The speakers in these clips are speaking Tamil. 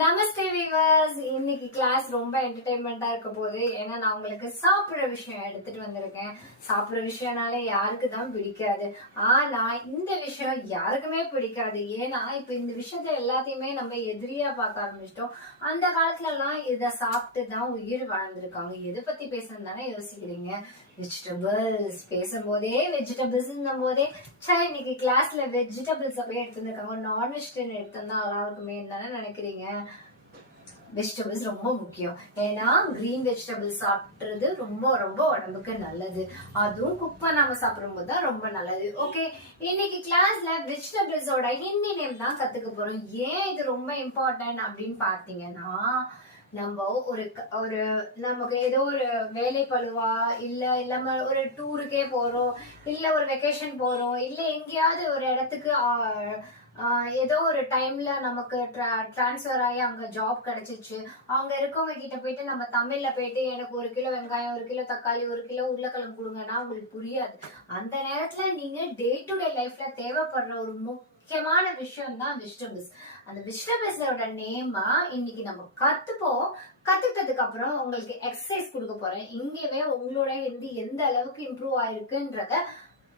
நமஸ்தே விவர்ஸ். இன்னைக்கு கிளாஸ் ரொம்ப என்டர்டைன்மெண்டா இருக்க போகுது. ஏன்னா நான் உங்களுக்கு சாப்பிடுற விஷயம் எடுத்துட்டு வந்திருக்கேன். சாப்பிடுற விஷயம்னாலே யாருக்கு தான் பிடிக்காது. ஆனா இந்த விஷயம் யாருக்குமே பிடிக்காது. ஏன்னா இப்ப இந்த விஷயத்த எல்லாத்தையுமே நம்ம எதிரியா பார்க்க ஆரம்பிச்சிட்டோம். அந்த காலத்துல எல்லாம் இத சாப்பிட்டு தான் உயிர் வாழ்ந்திருக்காங்க. எதை பத்தி பேசணும் தானே யோசிக்கிறீங்க? வெஜிடபிள்ஸ். பேசும்போதே வெஜிடபிள்ஸ் போதே இன்னைக்கு கிளாஸ்ல வெஜிடபிள்ஸ் அப்படியே எடுத்துருக்காங்க. நான் வெஜிடேரியன் எடுத்திருந்தா நல்லா இருக்குமே தானே நினைக்கிறீங்க? வெஜிடபிள்ஸ் ரொம்ப முக்கியம். ஏன்னா கிரீன் வெஜிடபிள்ஸ் சாப்பிடுறது ரொம்ப ரொம்ப உடம்புக்கு நல்லது. அதுவும் குக் பண்ணாம சாப்பிடும் போது தான் ரொம்ப நல்லது. ஓகே, இன்னைக்கு கிளாஸ்ல வெஜிடபிள்ஸோட ஹிந்தி நேம் தான் கத்துக்க போறோம். ஏன் இது ரொம்ப இம்பார்ட்டன்ட் அப்படின்னு பாத்தீங்கன்னா, நம்ம ஒரு நமக்கு ஏதோ ஒரு வேலை பழுவா இல்ல நம்ம ஒரு டூருக்கே போறோம், இல்ல ஒரு வெக்கேஷன் போறோம், இல்ல எங்கேயாவது ஒரு இடத்துக்கு ஏதோ ஒரு டைம்ல நமக்கு டிரான்ஸ்ஃபர் ஆகி அங்க ஜாப் கிடைச்சிச்சு. அங்க இருக்கவங்க கிட்ட போயிட்டு நம்ம தமிழ்ல போயிட்டு எனக்கு 1 கிலோ வெங்காயம், 1 கிலோ தக்காளி, 1 கிலோ உருளைக்கிழங்கு கொடுங்கன்னா உங்களுக்கு புரியாது. அந்த நேரத்துல நீங்க டே டு டே லைஃப்ல தேவைப்படுற ஒரு முக்கியமான விஷயம் தான் வெஜிடபிள்ஸ். அந்த வெஜிடபிள்ஸோட நேமா இன்னைக்கு நம்ம கத்துப்போம். கத்துக்கிட்டதுக்கு அப்புறம் உங்களுக்கு எக்ஸசைஸ் கொடுக்க போறேன். இங்கேயே உங்களோட ஹிந்தி எந்த அளவுக்கு இம்ப்ரூவ் ஆயிருக்குன்றத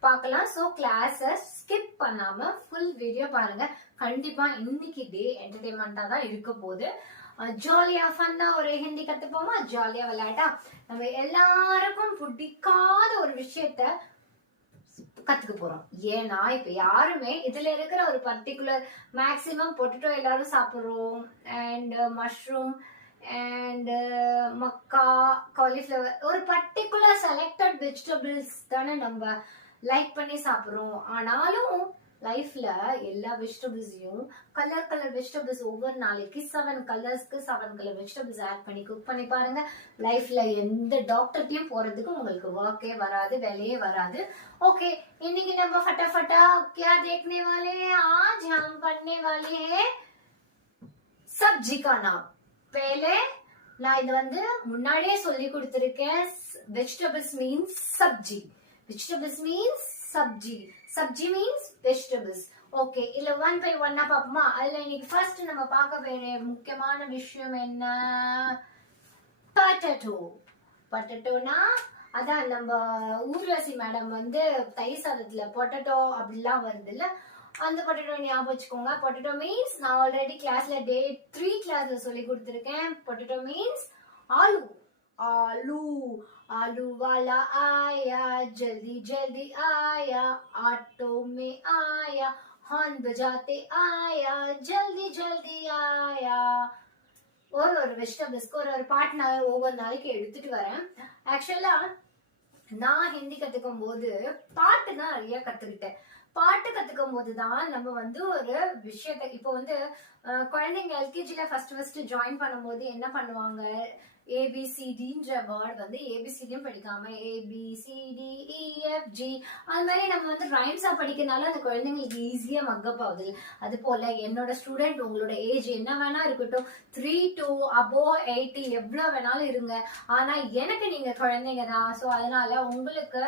பார்க்கலாம். சோ கிளாஸ ஸ்கிப் பண்ணாம ஃபுல் வீடியோ பாருங்க. கண்டிப்பா இன்னைக்கு டே என்டர்டைன்மெண்டா தான் இருக்க போகுது. ஜாலியா ஃபன்னா ஒரு ஹிந்தி கத்துப்போமா? ஜாலியா விளையாட்டா நம்ம எல்லாருக்கும் பிடிக்காத ஒரு விஷயத்த கத்துக்க போறோம். ஏன்னா இப்ப யாருமே இதுல இருக்கிற ஒரு பர்டிகுலர் மேக்சிமம் பொட்டேட்டோ எல்லாரும் சாப்பிடுறோம், அண்ட் மஷ்ரூம் அண்ட் மக்கா, காலிஃபிளவர், ஒரு பர்டிகுலர் செலக்டட் வெஜிடபிள்ஸ் தானே நம்ம லைக் பண்ணி சாப்பிடுறோம். ஆனாலும் லைஃப்ல எல்லா வெஜிடபிள்ஸையும் கலர் வெஜிடபிள்ஸ் ஒவ்வொரு நாளைக்கு 7 கலர்ஸ்க்கு 7 கலர் வெஜிடபிள்ஸ் ஆட் பண்ணி குக் பண்ணி பாருங்க. லைஃப்ல எந்த டாக்டர்ட்டையும் போறதுக்கு உங்களுக்கு ஒர்க்கே வராது, வேலையே வராது. ஓகே, இன்னைக்கு நம்ம फटाफट क्या देखने वाले हैं? आज हम पढ़ने वाले हैं सब्जी का नाम. पहले நான் இது முன்னாடியே சொல்லி கொடுத்திருக்கேன். Vegetables means sabzi. Vegetables means sabji. Sabji means vegetables. Okay, இல்ல 1 by 1 பாப்போமா? அதுல இன்னைக்கு ஃபர்ஸ்ட் நம்ம பார்க்க வேண்டிய முக்கியமான விஷயம் என்ன? பொட்டேட்டோ. பொட்டேட்டோனா அதான் நம்ம ஊர்வசி மேடம் தயிர் சாதத்துல பொட்டேட்டோ அப்படிலாம் வருது இல்ல, அந்த பொட்டேட்டோ ஞாபகம் வச்சுக்கோங்க. பொட்டேட்டோ மீன்ஸ் நான் ஆல்ரெடி கிளாஸ்ல டே 3 கிளாஸ்ல சொல்லி கொடுத்திருக்கேன். Potato means aloo. आलू आलू वाला आया, जल्दी जल्दी आया, ऑटो में आया, हॉर्न बजाते आया, जल्दी जल्दी आया. ஒரு வெஜிடபிள்ஸ்க்கு ஒரு பாட்டு நான் ஒவ்வொரு நாளைக்கு எடுத்துட்டு வரேன். ஆக்சுவலா நான் ஹிந்தி கத்துக்கும் போது பாட்டு தான் நிறைய கத்துக்கிட்டேன். பாட்டு கத்துக்கும் போதுதான் நம்ம ஒரு விஷயத்த இப்போ குழந்தைங்க எல்கேஜில ஃபர்ஸ்ட் ஜாயின் பண்ணும்போது என்ன பண்ணுவாங்க, ஏபிசிடின்ற வேர்ட் ஏபிசிடியும் படிக்காம ABCDEFG அது மாதிரி நம்ம ரைம்ஸா படிக்கிறதுனால அந்த குழந்தைங்களுக்கு ஈஸியா மக்கப் ஆகுது. அது போல என்னோட ஸ்டூடெண்ட் உங்களோட ஏஜ் என்ன வேணா இருக்கட்டும், 3 to above 80 எவ்வளவு வேணாலும் இருங்க. ஆனா எனக்கு நீங்க குழந்தைங்க தான். ஸோ அதனால உங்களுக்கு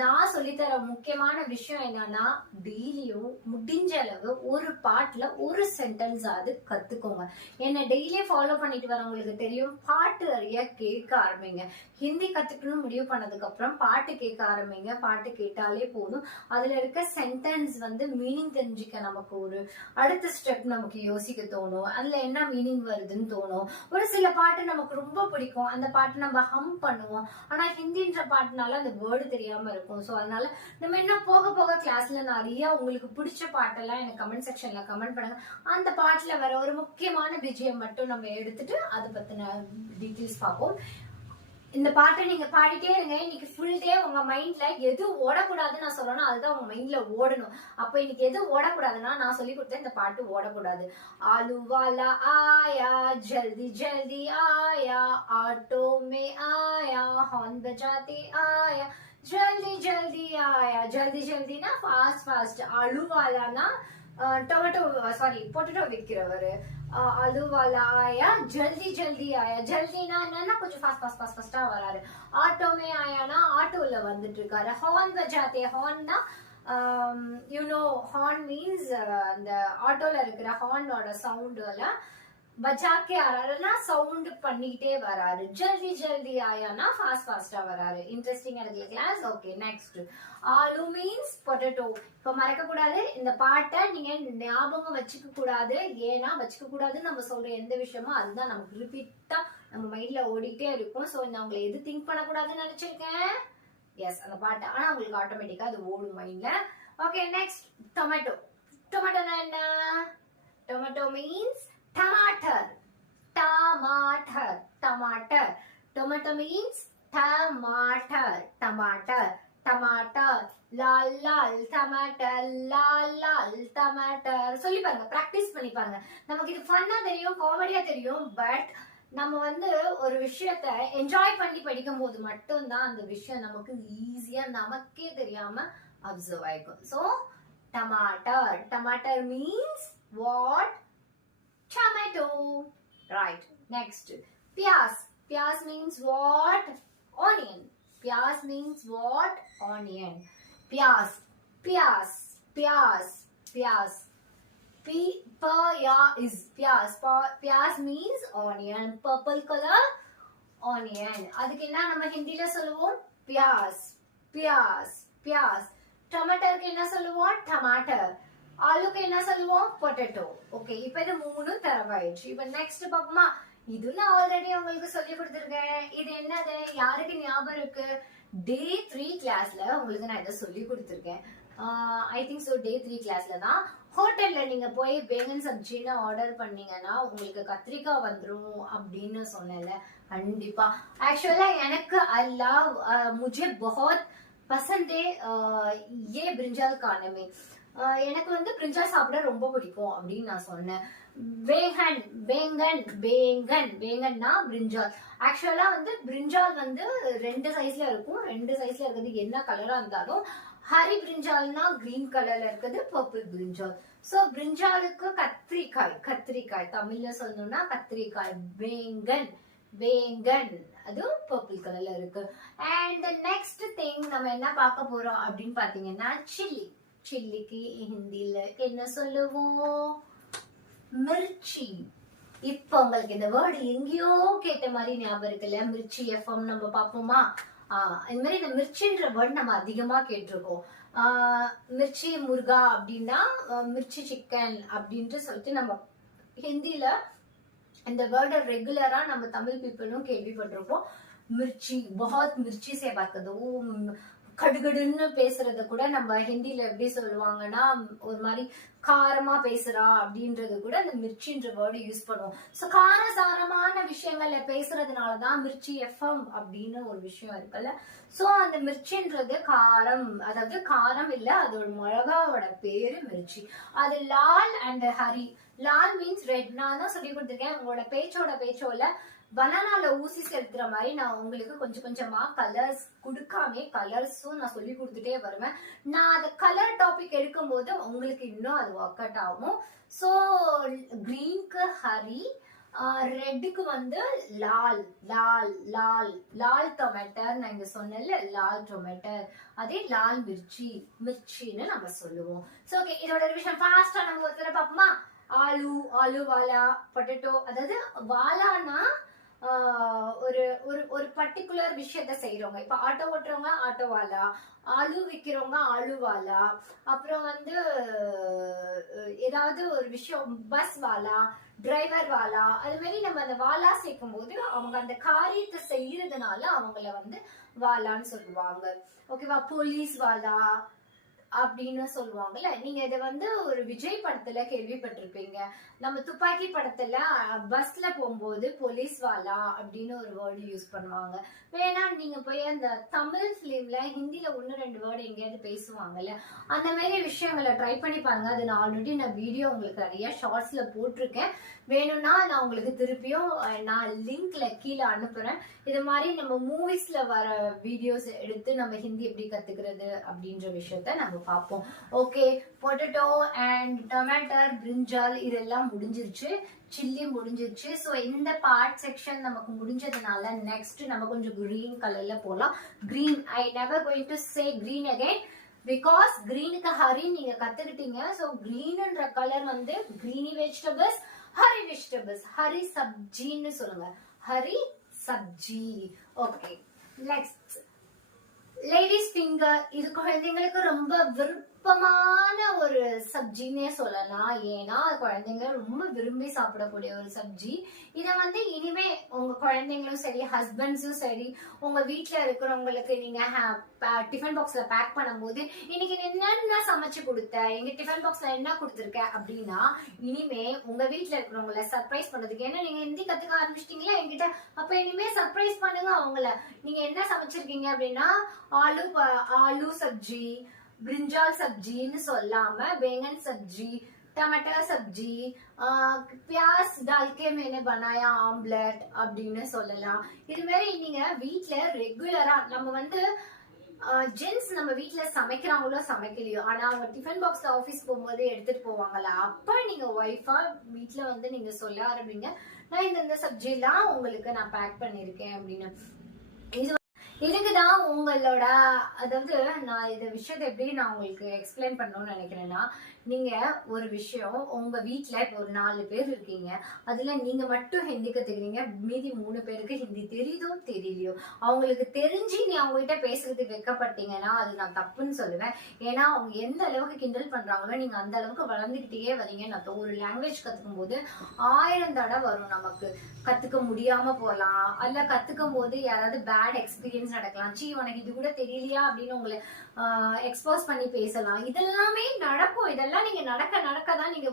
நான் சொல்லித்தர முக்கியமான விஷயம் என்னன்னா, டெய்லியும் முடிஞ்ச அளவு ஒரு பாட்டுல ஒரு சென்டென்ஸ் அது கத்துக்கோங்க. என்ன டெய்லி ஃபாலோ பண்ணிட்டு வரவங்களுக்கு தெரியும், பாட்டு நிறைய கேட்க ஆரம்பிங்க. ஹிந்தி கத்துக்கணும் முடிவு பண்ணதுக்கு அப்புறம் பாட்டு கேட்க ஆரம்பிங்க. பாட்டு கேட்டாலே போதும். அதுல இருக்க சென்டென்ஸ் மீனிங் தெரிஞ்சுக்க நமக்கு ஒரு அடுத்த ஸ்டெப் நமக்கு யோசிக்க தோணும். அதுல என்ன மீனிங் வருதுன்னு தோணும். ஒரு சில பாட்டு நமக்கு ரொம்ப பிடிக்கும், அந்த பாட்டு நம்ம ஹம் பண்ணுவோம். ஆனா ஹிந்தின்ற பாட்டுனால அந்த வேர்டு தெரியாம இருக்கும். ஸோ அதனால நம்ம என்ன போக போக கிளாஸ்ல நிறைய உங்களுக்கு பிடிச்ச பாட்டெல்லாம் எனக்கு கமெண்ட் செக்ஷன்ல கமெண்ட் பண்ணுங்க. அந்த பாட்டுல வர ஒரு முக்கியமான பிஜிஎம் மட்டும் நம்ம எடுத்துட்டு அதை பத்தின டீட்டெயில்ஸ் பார்ப்போம். இந்த பாட்டை நீங்க பாடிட்டே இருங்க. இன்னைக்கு ஃபுல் டே உங்க மைண்ட்ல எது ஓடக்கூடாதுன்னு நான் சொல்லணும், அதுதான் உங்க மைண்ட்ல ஓடணும். அப்ப இன்னைக்கு எது ஓடக்கூடாதுன்னா, நான் சொல்லி கொடுத்தேன் இந்த பாட்டு ஓடக்கூடாது. ஆலு வாலா ஆயா, ஜல்தி ஜல்தி ஆயா, ஆட்டோ மே ஆயா, ஹார்ன் பஜாते ஆயா, ஜல்தி ஜல்தி ஆயா. ஜல்தி ஜல்தினா ஃபாஸ்ட் ஃபாஸ்ட். ஆலு வாலானா टोमेटो सॉरी पोटेटो विक्किरवरु आलू वाला आया जल्दी जल्दी आया जल्दी ना कुछ फास्ट फास्ट फास्ट फास्टा वराரு ஆட்டோ மே ஆயானா ஆட்டோல வந்துட்டு இருக்காரு ஹார்ன் பஜாते ஹார்ன்னா you know horn means அந்த ஆட்டோல இருக்கிற ஹார்னோட சவுண்ட்ல बजा के आ रहा है ना साउंड பண்ணிட்டே வராரு जल्दी जल्दी आया ना ஃபாஸ்டா வராரு இன்ட்ரஸ்டிங்கா இருக்கு கிளாஸ் ஓகே நெக்ஸ்ட் ஆலு மீன்ஸ் பொட்டேட்டோ இப்ப மறக்க கூடாது இந்த பாட்டை நீங்க ஞாபகம் வச்சுக்க கூடாது ஏனா வச்சுக்க கூடாதுன்னு நம்ம சொல்ற எந்த விஷயமோ அதுதான் நமக்கு ரிப்பீட்டா நம்ம மைண்ட்ல ஓடிட்டே இருக்கும் சோ நான் உங்களை எது திங்க் பண்ண கூடாதுன்னு நினைச்சிருக்கேன் எஸ் அந்த பாட்டு ஆனா உங்களுக்கு ஆட்டோமேட்டிக்கா அது ஓடும் மைண்ட்ல ஓகே நெக்ஸ்ட் டொமேட்டோ டொமேட்டோனா என்ன டொமேட்டோ மீன்ஸ் टमाटर टमाटर टमाटर टोमेटो मीन्स टमाटर टमाटर टमाटर लाल लाल टमाटर लाल लाल टमाटर சொல்லி பாருங்க பிராக்டீஸ் பண்ணி பாருங்க நமக்கு இது ஃபன்னா தெரியும் காமெடியா தெரியும் பட் நம்ம வந்து ஒரு விஷயத்தை என்ஜாய் பண்ணி படிக்கும் போது மட்டும் தான் அந்த விஷயம் நமக்கு ஈஸியா நமக்கே தெரியாம அப்சர்வ் ஆயிடும் சோ टमाटर टमाटर means what tomato right next pyaz pyaz means what onion pyaz means what onion pyaz pyaz pyaz pyaz is pyaz pyaz means onion purple color onion adukku enna nama hindi la solluvom pyaz pyaz pyaz tomato ku enna solluvom tomato ஆலுக்கு என்ன சொல்லுவோம் பொட்டேட்டோ ஓகே இப்போ இது மூணும் தரவாயிடுச்சு இப்போ நெக்ஸ்ட் பாப்போமா இது நான் ஆல்ரெடி உங்களுக்கு சொல்லி கொடுத்துருக்கேன் இது என்னது யாருக்கு ஞாபகம் இருக்கு டே 3 கிளாஸ்ல உங்களுக்கு நான் இதை சொல்லி கொடுத்துருக்கேன் ஐ திங்க் ஸோ டே 3 கிளாஸ்ல தான் ஹோட்டல்ல நீங்க போய் பேங்கன் சப்ஜின்னு ஆர்டர் பண்ணீங்கன்னா உங்களுக்கு கத்திரிக்காய் வந்துரும் அப்படின்னு சொன்னேன்ல கண்டிப்பா ஆக்சுவலா எனக்கு அல்லாஹ் मुझे बहुत पसंद है ये ब्रिंजल खाने में எனக்கு வந்து பிரிஞ்சால் சாப்பிட ரொம்ப பிடிக்கும் அப்படின்னு நான் சொன்னேன் வேங்கன் வேங்கன் வேங்கன் வேங்கன்னா பிரிஞ்சால் ஆக்சுவலா வந்து பிரிஞ்சால் வந்து 2 சைஸ்ல இருக்கும் 2 சைஸ்ல இருக்கிறது என்ன கலரா இருந்தாலும் ஹரி பிரிஞ்சால்னா கிரீன் கலர்ல இருக்குது பர்பிள் பிரிஞ்சால் சோ பிரிஞ்சாலுக்கு கத்திரிக்காய் கத்திரிக்காய் தமிழ்ல சொல்லணும்னா கத்திரிக்காய் வேங்கன் வேங்கன் அது பர்பிள் கலர்ல இருக்கு அண்ட் நெக்ஸ்ட் திங் நம்ம என்ன பார்க்க போறோம் அப்படின்னு பாத்தீங்கன்னா சில்லி சில்லிக்கு ஹிந்தில என்ன சொல்லுவோம் மிர்ச்சி இப்ப உங்களுக்கு இந்த வேர்டு எங்கேயோ கேட்ட மாதிரி ஞாபகம் இருக்குல்ல மிர்ச்சி எஃப்எம் நம்ம பாப்போமா இந்த மாதிரி இந்த மிர்ச்சின்ற வேர்டு நம்ம அதிகமா கேட்டிருக்கோம் மிர்ச்சி முர்கா அப்படின்னா மிர்ச்சி சிக்கன் அப்படின்ட்டு சொல்லிட்டு நம்ம ஹிந்தில இந்த வேர்டை ரெகுலரா நம்ம தமிழ் பீப்புளும் கேள்விப்பட்டிருப்போம் மிர்ச்சி பஹத் மிர்ச்சி சே பாத் கதோ கடுகடுன்னு பேசுறத கூட நம்ம ஹிந்தில எப்படி சொல்லுவாங்கன்னா ஒரு மாதிரி காரமா பேசுறா அப்படின்றது கூட அந்த மிர்ச்சின்ற வேர்டு யூஸ் பண்ணுவோம் சோ காரசாரமான விஷயங்கள்ல பேசுறதுனாலதான் மிர்ச்சி எஃப்எம் அப்படின்னு ஒரு விஷயம் இருக்குல்ல சோ அந்த மிர்ச்சின்றது காரம் அதாவது காரம் இல்ல அதோட மிளகாவோட பேரு மிர்ச்சி அது Lal and Hari Lal means red நான் தான் சொல்லி கொடுத்துருக்கேன் உங்களோட பேச்சோல பனானால ஊசி செலுத்துற மாதிரி நான் உங்களுக்கு கொஞ்சம் கொஞ்சமா கலர்ஸ் கொடுக்காம கலர்ஸும் நான் சொல்லி கொடுத்துட்டே வருவேன் நான் அந்த கலர் டாபிக் எடுக்கும் போது உங்களுக்கு இன்னும் அது ஒர்க் அவுட் ஆகும் சோ கிரீனுக்கு ஹரி ரெட்டுக்கு வந்து லால் லால் லால் லால் டொமேட்டர் நான் இங்க சொன்னேன்ல லால் டொமேட்டர் அதே லால் மிர்ச்சி மிர்ச்சின்னு நம்ம சொல்லுவோம் சோ ஓகே இதோட விஷயம் ஃபாஸ்டா நம்ம ஒரு தடவை பார்ப்போமா ஆலு ஆலு வாலா பொட்டேட்டோ அதாவது வாலானா ஒரு ஒரு ஒரு பர்டிகுலர் விஷயத்த செய்யறவங்க இப்ப ஆட்டோ ஓட்டுறவங்க ஆட்டோவாலா ஆலு விக்கிறவங்க ஆலுவாலா அப்புறம் வந்து ஏதாவது ஒரு விஷயம் பஸ் வாலா டிரைவர் வாலா அது மாதிரி நம்ம அந்த வாலா சேர்க்கும் போது அவங்க அந்த காரியத்தை செய்யறதுனால அவங்கள வந்து வாலான்னு சொல்லுவாங்க ஓகேவா போலீஸ் வாலா அப்படின்னு சொல்லுவாங்கல்ல நீங்க இதை வந்து ஒரு விஜய் படத்துல கேள்விப்பட்டிருப்பீங்க நம்ம துப்பாக்கி படத்துல பஸ்ல போகும்போது போலீஸ் வாலா அப்படின்னு ஒரு வேர்டு யூஸ் பண்ணுவாங்க வேணா நீங்க போய் அந்த தமிழ் பிலிம்ல ஹிந்தில 1-2 வேர்டு எங்கேயாவது பேசுவாங்கல்ல அந்த மாதிரி விஷயங்களை ட்ரை பண்ணி பாருங்க அது நான் ஆல்ரெடி நான் வீடியோ உங்களுக்கு நிறைய ஷார்ட்ஸ்ல போட்டிருக்கேன் வேணும்னா நான் உங்களுக்கு திருப்பியும் நான் லிங்க்ல கீழே அனுப்புறேன் இது மாதிரி நம்ம மூவிஸ்ல வர வீடியோஸ் எடுத்து நம்ம ஹிந்தி எப்படி கத்துக்கிறது அப்படின்ற விஷயத்த நம்ம பார்ப்போம் ஓகே பொட்டேட்டோ அண்ட் டொமேட்டர் பிரிஞ்சால் இதெல்லாம் முடிஞ்சிருச்சு சில்லி முடிஞ்சிருச்சு சோ இந்த பார்ட் செக்ஷன் நமக்கு முடிஞ்சதுனால நெக்ஸ்ட் நம்ம கொஞ்சம் கிரீன் கலர்ல போலாம் green I never going to say green again because கிரீனுக்கு ஹரி நீங்க கத்துக்கிட்டீங்க சோ கிரீன்ன்ற கலர் வந்து கிரீனி வெஜிடபிள்ஸ் ஹரி வெஜிடபிள்ஸ், ஹரி சப்ஜின்னு சொல்லுங்க, ஹரி சப்ஜி. Okay, next ladies finger. இது குழந்தைங்களுக்கு ரொம்ப விருப்பமான ஒரு சப்ஜின்னே சொல்லலாம். ஏன்னா குழந்தைங்க ரொம்ப விரும்பி சாப்பிடக்கூடிய ஒரு சப்ஜி. இதை வந்து இனிமே உங்க குழந்தைங்களும் சரி, ஹஸ்பண்ட்ஸும் சரி, உங்க வீட்டுல இருக்கிறவங்களுக்கு நீங்க டிஃபன் பாக்ஸ்ல பேக் பண்ணும்போது இன்னைக்கு என்னென்ன சமைச்சு கொடுத்த, எங்க டிஃபன் பாக்ஸ்ல என்ன கொடுத்துருக்க அப்படின்னா, இனிமே உங்க வீட்டுல இருக்கிறவங்கள சர்ப்ரைஸ் பண்றதுக்கு, ஏன்னா நீங்க ஹிந்தி கத்துக்க ஆரம்பிச்சிட்டீங்களா என்கிட்ட, அப்ப இனிமே சர்ப்ரைஸ் பண்ணுங்க அவங்கள. நீங்க என்ன சமைச்சிருக்கீங்க அப்படின்னா, ஆலू सब्जी, ब्रिंजल सब्जीன்னு சொல்லாம बैंगन सब्जी, टमाटर सब्जी, प्याज डाल के मैंने बनाया ஆம்லெட் அப்படின்னு சொல்லலாம். இது மாதிரி நீங்க வீட்ல ரெகுலரா, நம்ம வந்து ஜென்ஸ் நம்ம வீட்ல சமைக்கிறாங்களோ சமைக்கலையோ, ஆனா அவங்க டிஃபன் பாக்ஸ்ல ஆபீஸ் போகும்போது எடுத்துட்டு போவாங்கல்ல, அப்ப நீங்க ஒய்ஃபா வீட்ல வந்து நீங்க சொல்ல ஆரம்பிங்க, நான் இந்த சப்ஜி எல்லாம் உங்களுக்கு நான் பேக் பண்ணிருக்கேன் அப்படின்னு. இதுக்குதான் உங்களோட, அதாவது நான் இந்த விஷயத்தை எப்படி நான் உங்களுக்கு எக்ஸ்பிளைன் பண்ணணும்னு நினைக்கிறேன்னா, நீங்க ஒரு விஷயம் உங்க வீட்டுல இப்போ ஒரு 4 பேர் இருக்கீங்க, அதுல நீங்க மட்டும் ஹிந்தி கத்துக்கிறீங்க, மீதி 3 பேருக்கு ஹிந்தி தெரியுதோ தெரியலையோ, அவங்களுக்கு தெரிஞ்சு நீ அவங்க கிட்ட பேசுறதுக்கு வைக்கப்பட்டீங்கன்னா அது நான் தப்புன்னு சொல்லுவேன். ஏன்னா அவங்க எந்த அளவுக்கு கிண்டல் பண்றாங்களோ நீங்க அந்த அளவுக்கு வளர்ந்துகிட்டே வரீங்க. நான் ஒரு லாங்குவேஜ் கத்துக்கும் போது 1000 தடவை வரும், நமக்கு கத்துக்க முடியாம போகலாம், அல்ல கத்துக்கும் போது யாராவது பேட் எக்ஸ்பீரியன்ஸ் நடக்கலாம், சீ உனக்கு இது கூட தெரியலையா அப்படின்னு உங்களை எக்ஸ்போஸ் பண்ணி பேசலாம். இதெல்லாமே நடக்கும். இதெல்லாம் நீங்க நடக்கதான் நீங்க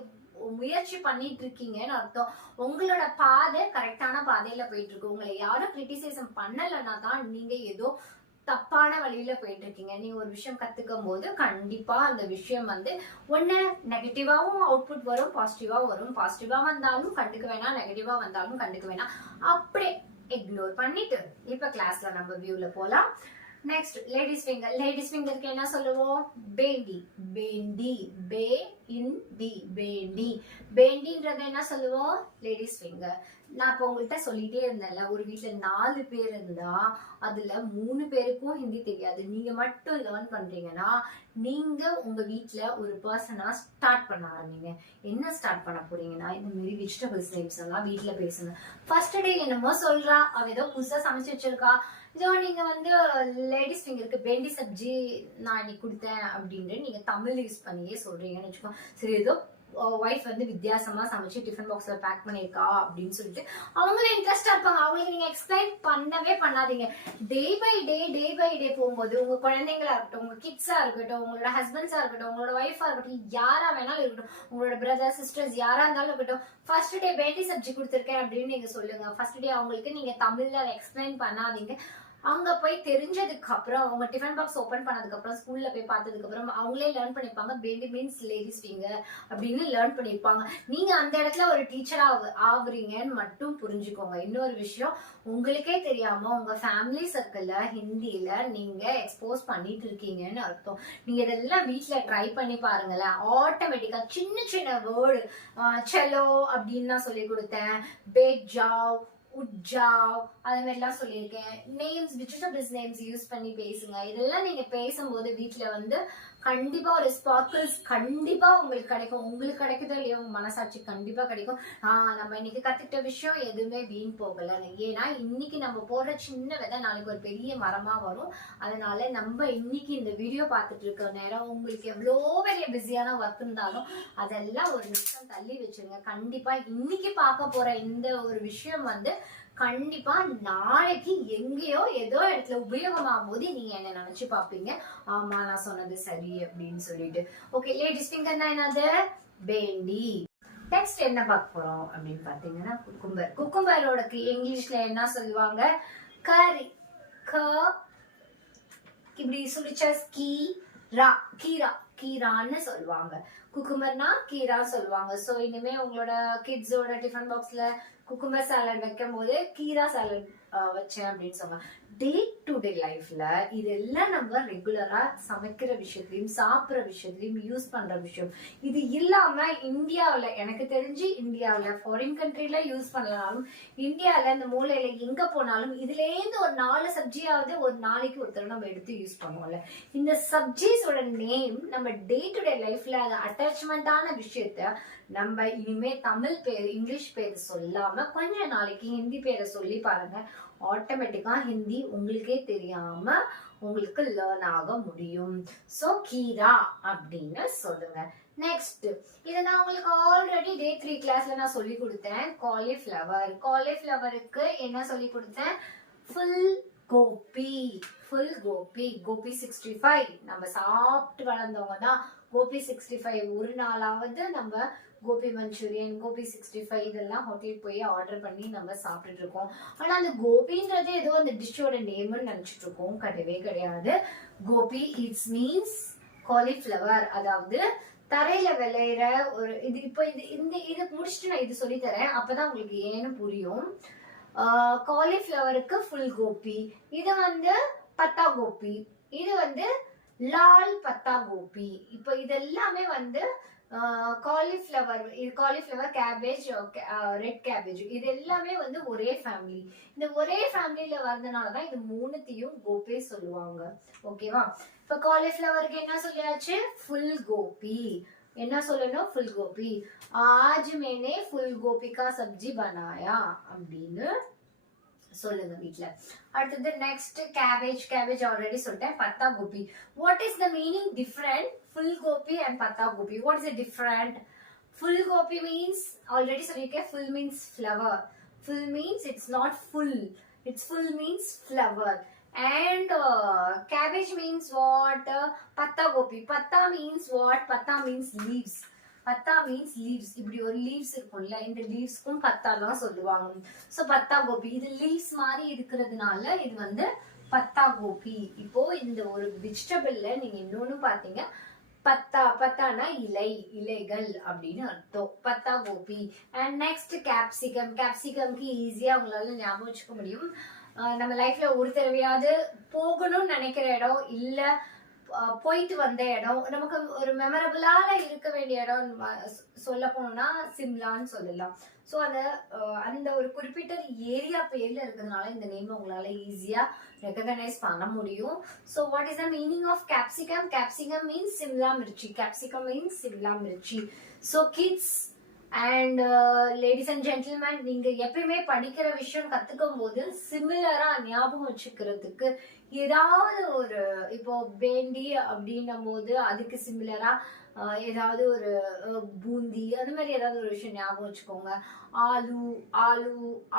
முயற்சி பண்ணிட்டு இருக்கீங்கன்னு அர்த்தம். உங்களோட பாதை கரெக்டான பாதையில போயிட்டு இருக்கு. உங்களை யாரும் கிரிட்டிசைசம் பண்ணலன்னா தான் நீங்க ஏதோ தப்பான வழியில போயிட்டு இருக்கீங்க. நீங்க ஒரு விஷயம் கத்துக்கும் போது கண்டிப்பா அந்த விஷயம் வந்து ஒண்ணு நெகட்டிவாவும் அவுட்புட் வரும், பாசிட்டிவா வரும். பாசிட்டிவா வந்தாலும் கண்டுக்க வேணாம், நெகட்டிவா வந்தாலும் கண்டுக்க வேணாம், அப்படியே இக்னோர் பண்ணிட்டு இப்ப கிளாஸ்ல நம்ம வியூல போலாம். Next ladies finger. லேடிஸ் ஃபிங்கருக்கு என்ன சொல்லுவோம்? Bandy. Bandy, pay in T, bandy. பேண்டின்றது என்ன சொல்லுவோம்? Ladies finger. நான் இப்ப உங்கள்கிட்ட சொல்லிட்டே இருந்தேன்ல, ஒரு வீட்டுல 4 பேர் இருந்தா அதுல 3 பேருக்கும் ஹிந்தி தெரியாது, நீங்க மட்டும் லேர்ன் பண்றீங்கன்னா நீங்க உங்க வீட்டுல ஒரு பர்சனா ஸ்டார்ட் பண்ண ஆரம்பிங்க. என்ன ஸ்டார்ட் பண்ண போறீங்கன்னா, இந்த மாதிரி வெஜிடபிள்ஸ் நேம்ஸ் எல்லாம் வீட்டுல பேசுங்க. ஃபர்ஸ்ட் டே என்னமோ சொல்றா, அவ ஏதோ புதுசா சமைச்சு வச்சிருக்கா, இதோ நீங்க வந்து லேடிஸ் ஃபிங்கருக்கு பேண்டி சப்ஜி நான் இன்னைக்கு கொடுத்தேன் அப்படின்னு நீங்க தமிழ் யூஸ் பண்ணியே சொல்றீங்கன்னு வச்சுக்கோ. சரி, ஏதோ ஒய்ஃப் வந்து வித்தியாசமா சமைச்சு டிஃபன் பாக்ஸ்ல பேக் பண்ணிருக்கா அப்படின்னு சொல்லிட்டு அவங்களே இன்ட்ரெஸ்டா இருப்பாங்க. அவங்களுக்கு நீங்க எக்ஸ்பிளைன் பண்ணவே பண்ணாதீங்க. டே பை டே போகும்போது உங்க குழந்தைங்களா இருக்கட்டும், உங்க கிட்ஸா இருக்கட்டும், உங்களோட ஹஸ்பண்ட்ஸா இருக்கட்டும், உங்களோட ஒய்ஃபா இருக்கட்டும், யாரா வேணாலும் இருக்கட்டும், உங்களோட பிரதர் சிஸ்டர்ஸ் யாரா இருந்தாலும் இருக்கட்டும், ஃபர்ஸ்ட் டே பேண்டி சப்ஜி கொடுத்துருக்கேன் அப்படின்னு நீங்க சொல்லுங்க. ஃபர்ஸ்ட் டே அவங்களுக்கு நீங்க தமிழ்ல எக்ஸ்பிளைன் பண்ணாதீங்க. அங்க போய் தெரிஞ்சதுக்கு அப்புறம், அவங்க டிஃபன் பாக்ஸ் ஓபன் பண்ணதுக்கு அப்புறம், ஸ்கூல்ல போய் பார்த்ததுக்கு அப்புறம் அவங்களே லேர்ன் பண்ணிருப்பாங்க, பேண்டி மீன்ஸ் லேடிஸ் ஃபிங்கர் அப்படின்னு லேர்ன் பண்ணிருப்பாங்க. நீங்க அந்த இடத்துல ஒரு டீச்சரா ஆகுறீங்கன்னு மட்டும் புரிஞ்சுக்கோங்க. இன்னொரு விஷயம், உங்களுக்கே தெரியாம உங்க ஃபேமிலி சர்க்கிள்ல ஹிந்தியில நீங்க எக்ஸ்போஸ் பண்ணிட்டு இருக்கீங்கன்னு அர்த்தம். நீங்க இதெல்லாம் வீட்டுல ட்ரை பண்ணி பாருங்களேன். ஆட்டோமேட்டிக்கா சின்ன சின்ன வேர்டு, செலோ அப்படின்னு நான் சொல்லி கொடுத்தேன், பேக் ஜாவ், உட்ஜாவ், அது மாதிரிலாம் சொல்லியிருக்கேன். நேம்ஸ், வெஜிடபிள்ஸ் நேம்ஸ் யூஸ் பண்ணி பேசுங்க. இதெல்லாம் நீங்க பேசும்போது வீட்டுல வந்து கண்டிப்பா ஒரு ஸ்பார்க்கிள்ஸ் கண்டிப்பா உங்களுக்கு கிடைக்கும். உங்களுக்கு கிடைக்குதோ இல்லையோ, உங்க மனசாட்சி கண்டிப்பா கிடைக்கும். நம்ம இன்னைக்கு கத்துக்கிட்ட விஷயம் எதுவுமே வீண் போகல. ஏன்னா இன்னைக்கு நம்ம போடுற சின்ன விதை நாளைக்கு ஒரு பெரிய மரமா வரும். அதனால நம்ம இன்னைக்கு இந்த வீடியோ பார்த்துட்டு இருக்க நேரம் உங்களுக்கு எவ்வளோ பெரிய பிஸியான ஒர்க் இருந்தாலும் அதெல்லாம் ஒரு நிமிஷம் தள்ளி வச்சிருங்க. கண்டிப்பா இன்னைக்கு பார்க்க போற இந்த ஒரு விஷயம் வந்து கண்டிப்பா நாளைக்கு எங்கேயோ ஏதோ இடத்துல உபயோகமாகும் போது நீங்க என்ன நினைச்சு பாப்பீங்க, ஆமா நான் சொன்னது சரி அப்படின்னு சொல்லிட்டு. ஓகே, லேடிஸ் ஃபிங்கர்னா என்னது? பேண்டி. நெக்ஸ்ட் என்ன பார்க்க போறோம் அப்படின்னு பாத்தீங்கன்னா, குக்கும்பர். குக்கும்பரோட இங்கிலீஷ்ல என்ன சொல்லுவாங்க? கரி. இப்படி சுழிச்சா கீரான்னு சொல்லுவாங்க. குக்கும்பர்னா கீரா சொல்லுவாங்க. சோ இனிமே உங்களோட கிட்ஸோட டிஃபன் பாக்ஸ்ல குக்கும்பர் சாலட் வைக்கும் போது கீரா சாலட் வச்சேன் அப்படின்னு சொல்லுவாங்க. டே டு டே லைஃப்ல இதெல்லாம் நம்ம ரெகுலரா சமைக்கிற விஷயத்திலையும் சாப்பிட்ற விஷயத்திலையும் யூஸ் பண்ற விஷயம். இது இல்லாம இந்தியாவில, எனக்கு தெரிஞ்சு இந்தியாவில ஃபாரின் கண்ட்ரில யூஸ் பண்ணலனாலும் இந்தியாவில இந்த மூலையில எங்க போனாலும் இதுல இருந்து ஒரு 4 சப்ஜியாவது ஒரு நாளைக்கு ஒருத்தர் நம்ம எடுத்து யூஸ் பண்ணுவோம்ல. இந்த சப்ஜிஸோட நேம் நம்ம டே டு டே லைஃப்ல அதை அட்டாச்மெண்டான விஷயத்த நம்ம இனிமே தமிழ் பேர் இங்கிலீஷ் பேர் சொல்லாம கொஞ்ச நாளைக்கு ஹிந்தி பேரை சொல்லி பாருங்க. ஆட்டோமேட்டிக்கா ஹிந்தி உங்களுக்கே தெரியாம உங்களுக்கு லேர்ன் ஆக முடியும். சோ கீரா அப்படின்னு சொல்லுங்க. நெக்ஸ்ட், இதை நான் உங்களுக்கு ஆல்ரெடி டே 3 கிளாஸ்ல நான் சொல்லி கொடுத்தேன். காலிஃபிளவர். காலிஃபிளவருக்கு என்ன சொல்லி கொடுத்தேன்? ஃபுல் கோபி. ஃபுல் கோபி. கோபி 65 நம்ம சாப்பிட்டு வளர்ந்தவங்க தான். கோபி 65 ஒரு நாளாவது நம்ம கோபி மஞ்சூரியன், கோபி 65 இதெல்லாம் ஹோட்டல் போய் ஆர்டர் பண்ணி நம்ம சாப்பிட்டுட்டு இருக்கோம். ஆனா அந்த கோபின்றது ஏதோ அந்த டிஷ்ஷோட நேம்னு நினைச்சிட்டு இருக்கோம். கிடையவே கிடையாது. கோபி இட்ஸ் மீன்ஸ் காலிஃபிளவர், அதாவது தரையில விளையிற ஒரு இது. இப்போ இது முடிச்சுட்டு நான் இது சொல்லி தரேன், அப்பதான் உங்களுக்கு ஏன்னு புரியும். காலிஃபிளவருக்கு ஃபுல் கோபி, இது வந்து பத்தா கோபி, இது வந்து லால் பத்தா கோபி. இப்போ இதெல்லாமே வந்து காலிஃபிளவர், இது காலிஃபிளவர், கேபேஜ், ரெட் கேபேஜ், இது எல்லாமே வந்து ஒரே ஃபேமிலி. இந்த ஒரே ஃபேமிலியில வந்தனாலதான் இது மூணுத்தையும் கோபி சொல்லுவாங்க. ஓகேவா? இப்ப காலிஃபிளவருக்கு என்ன சொல்லியாச்சு? ஃபுல் கோபி. என்ன சொல்லணும்? ஃபுல் கோபி. ஆஜ் மேனே ஃபுல் கோபி கா சப்ஜி பனாயா அப்படின்னு சொல்லுங்க வீட்ல. அடுத்தது நெக்ஸ்ட் கேபேஜ். கேபேஜ் ஆல்ரெடி சொல்லிட்டேன். பத்தா கோபி. What is the meaning different? ஃபுல் கோபி அண்ட் பத்தா கோபி. What is the different? ஃபுல் கோபி மீன்ஸ் ஆல்ரெடி சொல்லியிருக்கேன், full means flower. Full means it's not full. It's full means flower. And cabbage means what? Patta gopi. Patta means what? Patta means leaves. பத்தா மீன்ஸ் லீவ்ஸ். இப்படி ஒரு லீவ்ஸ் இருக்கும்ல, இந்த லீவ்ஸ்க்கும் பத்தாலாம் சொல்லுவாங்க. சோ பத்தா கோபி, இது லீவ்ஸ் மாதிரி இருக்கிறதுனால இது வந்து பத்தா கோபி. இப்போ இந்த ஒரு வெஜிடபிள்ல நீங்க இன்னொன்னு பாத்தீங்க, பத்தா. பத்தானா இலை, இலைகள் அப்படின்னு அர்த்தம். பத்தா கோபி. And next capsicum. கேப்சிகம்க்கு ஈஸியா உங்களால ஞாபகம் வச்சுக்க முடியும். நம்ம லைஃப்ல ஒரு தடவையாவது போகணும்னு நினைக்கிற இடம், இல்ல போயிட்டு வந்த இடம், நமக்கு ஒரு மெமரபிளால இருக்க வேண்டிய இடம் சொல்ல போனோம்னா சிம்லான்னு சொல்லலாம். ஸோ அந்த ஒரு குறிப்பிட்ட ஏரியா பேர்ல இருக்கிறதுனால இந்த நேம் உங்களால ஈஸியா ரெகக்னைஸ் பண்ண முடியும். So what is the meaning of capsicum? Capsicum means Simla மிர்ச்சி. கேப்சிகம் மீன்ஸ் சிம்லா மிர்ச்சி. So kids and ladies and gentlemen, நீங்க எப்பயுமே படிக்கிற விஷயம் கத்துக்கும் போது சிமிலரா ஞாபகம் வச்சுக்கிறதுக்கு ஏதாவது ஒரு, இப்போ பேண்டி அப்படின்னும் போது அதுக்கு சிமிலரா ஏதாவது ஒரு பூந்தி, அது மாதிரி ஏதாவது ஒரு விஷயம் ஞாபகம் வச்சுக்கோங்க. ஆலு, ஆளு,